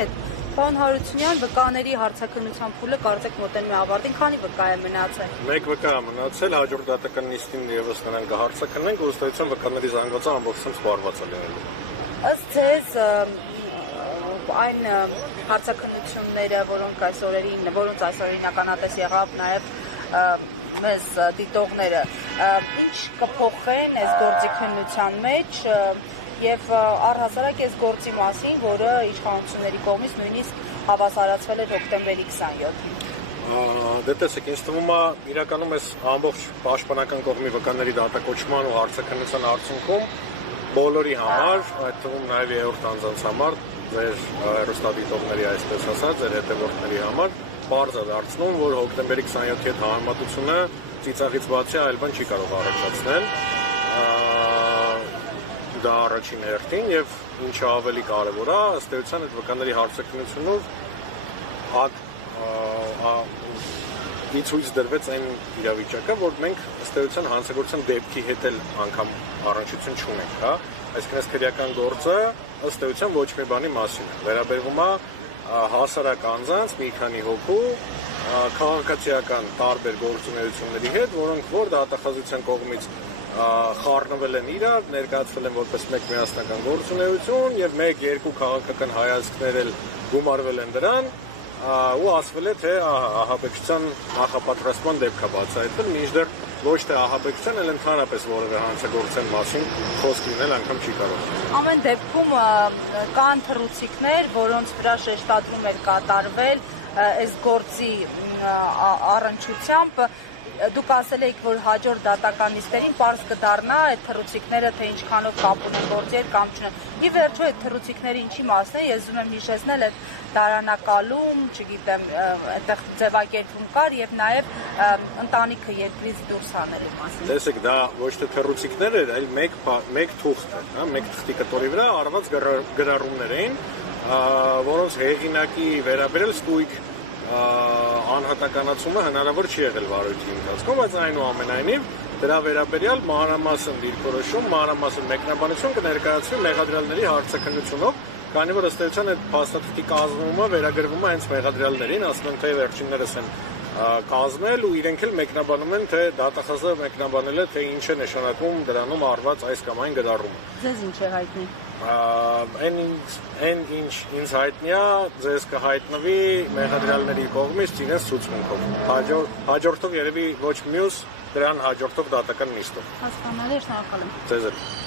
հետ։ Պարոն Հարությունյան, վկաների հարցաքննության փուլը կարծեք մոտենում է ավարտին, քանի վկա է մնացել։ Մեկ վկա է մնացել, հաջորդ դատական նիստին ևս նրան կհարցաքննենք, ըստեյության վկաների զանգվածը ամբողջությամբ սպառված է լինելու։ Ըստ ձեզ այն հարցաքննությունները, որոնց այսօր ականատես եղավ նաև մեզ դիտողները, ինչ կփոխեն այս գործի քննության մեջ եւ առհասարակ այս գործի մասին, որը իշխանությունների կողմից նույնիսկ հավասարացվել էր հոկտեմբերի 27-ին։ Դե տեսեք, ինձ թվում է իրականում այս ամբողջ պաշտպանական կողմի վկաների դատակոչման ու հարցաքննության արդյունքում բոլորի համար, այդ թվում նաև երրորդ անձանց համար, ձեր հեռուստադիտողների այսպես ասած, ձեր հետևորդների համար պարզ է դարձնում, որ հոկտեմբերի 27-ի հետ համեմատությունը ծիծաղից բացի այլ բան չի կարող առաջացնել։ Դա առաջին հերթին եւ ինչը ավելի կարեւոր է, ըստ էության այդ վկաների հարցաքննությունով ցույց դրվեց այն իրավիճակը, որ մենք ըստ էության հանցագործության դեպքի հետ էլ անգամ առնչություն չունենք, հա։ Այսինքն այս քրեական գործը ըստ էության ոչ մի բանի մասին է։ Վերաբերվում է հասարակ անձանց մի քանի հոգու քաղաքացիական տարբեր գործունեությունների հետ, որոնք որ դատախազության կողմից խառնվել են իրար, ներկայացվել են որպես մեկ միասնական գործունեություն եւ մեկ-երկու քաղաքական հայացքներ էլ գումարվել են դրան ու ասվել է թե ահաբեկչության նախապատրաստման դեպք է բացահայտվել, մինչդեռ ոչ թե ահաբեկչության, այլ ընդհանրապես որևէ հանցագործության մասին խոսք լինել անգամ չի կարող։ Ամեն դեպքում կան թռուցիկներ, որոնց վրա շեշտադրում էր կատարվել այս գործի առնչությամբ։ Դուք ասել եք, որ հաջորդ դատական նիստերին պարզ կդառնա այդ թռուցիկները, թե ինչքանով կապ ունեն գործի հետ կամ չունեն։ Ի վերջո այդ թռուցիկները ինչի մասն է, ես ուզում եմ հիշեցնել այդ դարանակալում, չգիտեմ, այդտեղ ձևակերպում կար եւ նաեւ ընտանիքը երկրից դուրս հանելու մասին։ Տեսեք, դա ոչ թե թռուցիկներ էր, այլ մեկ թուղթ էր, հա, մեկ թղթի կտորի վրա արված գրառումներ էին, որոնց հեղինակի վերաբերել ստույգ անհատականացումը հնարավոր չի եղել վարույթի ընթացքում, բայց այնուամենայնիվ դրա վերաբերյալ մանրամասն դիրքորոշում, մանրամասն մեկնաբանություն կներկայացվի մեղադրյալների հարցաքննությունով, քանի որ ըստ էության այդ փաստաթղթի կազմումը վերագրվում է հենց մեղադրյալներին, ասում են թե վերջիններս են կազմել ու իրենք էլ մեկնաբանում են, թե դատախազը մեկնաբանել է, թե ինչ է նշանակում դրանում արված այս կամ այն գրառումը։ Ձեզ ինչ է հայտնի։ Այն ինչ ինձ հայտնի է, ձեզ կհայտնվի մեղադրյալների կողմից իրենց ցուցմունքով։ Հաջորդով երևի ոչ մյուս, դրան հաջորդող դատական նիստով։ Հասկանալի է, շնորհակալ եմ։ Ձեզ էլ։